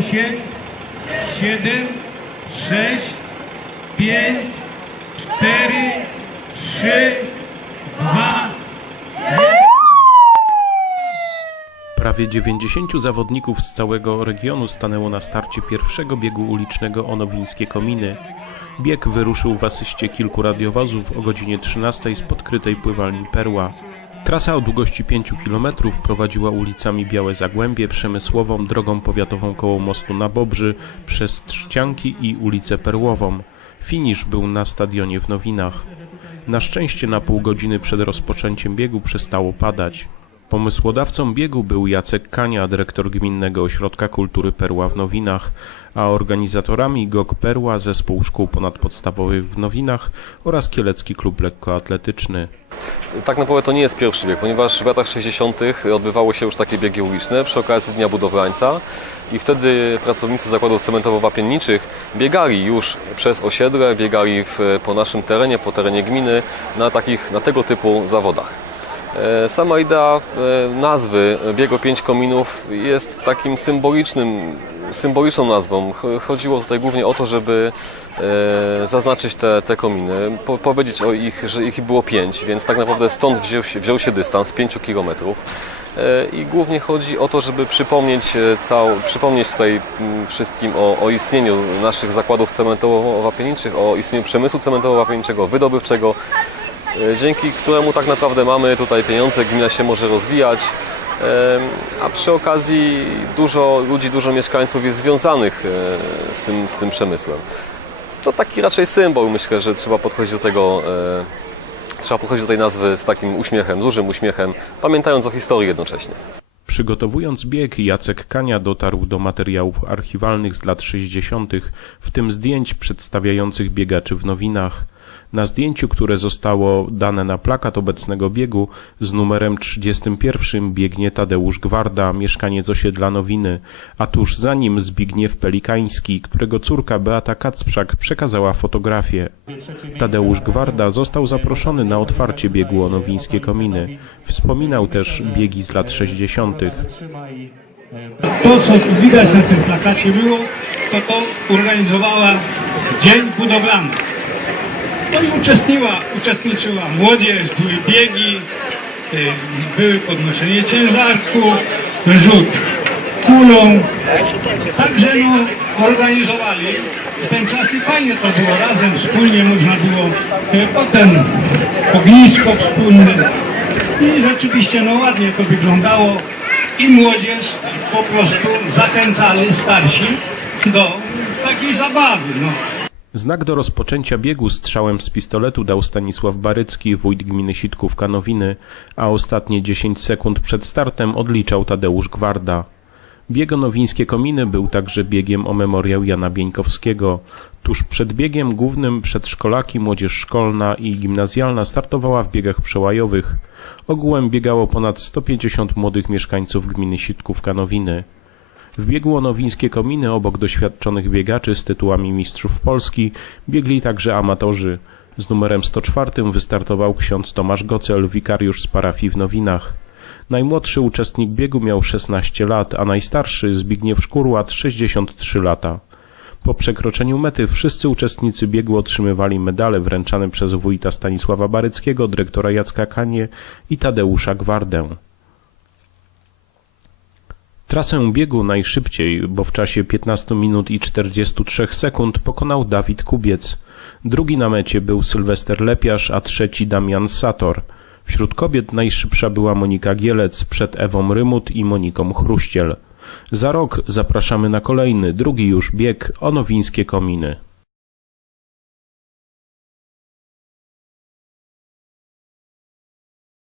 10, 7, 6, 5, 4, 3, 2, Prawie 90 zawodników z całego regionu stanęło na starcie pierwszego biegu ulicznego Onowińskie Kominy. Bieg wyruszył w asyście kilku radiowozów o godzinie 13 z podkrytej pływalni Perła. Trasa o długości 5 km prowadziła ulicami Białe Zagłębie, Przemysłową, drogą powiatową koło mostu na Bobrzy, przez Trzcianki i ulicę Perłową. Finisz był na stadionie w Nowinach. Na szczęście na pół godziny przed rozpoczęciem biegu przestało padać. Pomysłodawcą biegu był Jacek Kania, dyrektor Gminnego Ośrodka Kultury Perła w Nowinach, a organizatorami GOG Perła, Zespół Szkół Ponadpodstawowych w Nowinach oraz Kielecki Klub Lekkoatletyczny. Tak naprawdę to nie jest pierwszy bieg, ponieważ w latach 60. odbywały się już takie biegi uliczne przy okazji Dnia Budowlańca i wtedy pracownicy zakładów cementowo-wapienniczych biegali już przez osiedle, biegali w, po naszym terenie, po terenie gminy na takich, na tego typu zawodach. E, Sama idea e, nazwy Biegu Pięć Kominów jest takim symbolicznym, symboliczną nazwą. Ch- Chodziło tutaj głównie o to, żeby e, zaznaczyć te, te kominy, po, powiedzieć o ich, że ich było pięć, więc tak naprawdę stąd wziął się, wziął się dystans pięciu kilometrów. E, I głównie chodzi o to, żeby przypomnieć, cał, przypomnieć tutaj mm, wszystkim o, o istnieniu naszych zakładów cementowo-wapienniczych, o istnieniu przemysłu cementowo-wapienniczego, wydobywczego, dzięki któremu tak naprawdę mamy tutaj pieniądze, gmina się może rozwijać, em, a przy okazji dużo ludzi, dużo mieszkańców jest związanych e, z tym, z tym przemysłem. To taki raczej symbol, myślę, że trzeba podchodzić do tego, e, trzeba podchodzić do tej nazwy z takim uśmiechem, dużym uśmiechem, pamiętając o historii jednocześnie. Przygotowując bieg, Jacek Kania dotarł do materiałów archiwalnych z lat 60., w tym zdjęć przedstawiających biegaczy w nowinach. Na zdjęciu, które zostało dane na plakat obecnego biegu z numerem 31 biegnie Tadeusz Gwarda, mieszkaniec osiedla Nowiny, a tuż za nim Zbigniew Pelikański, którego córka Beata Kacprzak przekazała fotografię. Tadeusz Gwarda został zaproszony na otwarcie biegu o nowińskie kominy. Wspominał też biegi z lat 60. To, co widać na tym plakacie było, to to organizowała Dzień Budowlany. No i uczestniczyła, uczestniczyła młodzież, były biegi, y, były podnoszenie ciężarku, rzut kulą. Także no, organizowali w ten czas i fajnie to było razem, wspólnie można było y, potem ognisko wspólne i rzeczywiście no ładnie to wyglądało i młodzież po prostu zachęcali starsi do takiej zabawy. No. Znak do rozpoczęcia biegu strzałem z pistoletu dał Stanisław Barycki, wójt gminy Sitkówka-Nowiny, a ostatnie 10 sekund przed startem odliczał Tadeusz Gwarda. Bieg o nowińskie kominy był także biegiem o memoriał Jana Bieńkowskiego. Tuż przed biegiem głównym przedszkolaki, młodzież szkolna i gimnazjalna startowała w biegach przełajowych. Ogółem biegało ponad 150 młodych mieszkańców gminy Sitkówka-Nowiny. W biegu o nowińskie kominy obok doświadczonych biegaczy z tytułami mistrzów Polski biegli także amatorzy. Z numerem 104 wystartował ksiądz Tomasz Gocel, wikariusz z parafii w Nowinach. Najmłodszy uczestnik biegu miał 16 lat, a najstarszy Zbigniew Szkurłat 63 lata. Po przekroczeniu mety wszyscy uczestnicy biegu otrzymywali medale wręczane przez wójta Stanisława Baryckiego, dyrektora Jacka Kanie i Tadeusza Gwardę. Trasę biegu najszybciej, bo w czasie 15 minut i 43 sekund pokonał Dawid Kubiec. Drugi na mecie był Sylwester Lepiarz, a trzeci Damian Sator. Wśród kobiet najszybsza była Monika Gielec przed Ewą Rymut i Moniką Chruściel. Za rok zapraszamy na kolejny, drugi już bieg o nowińskie kominy.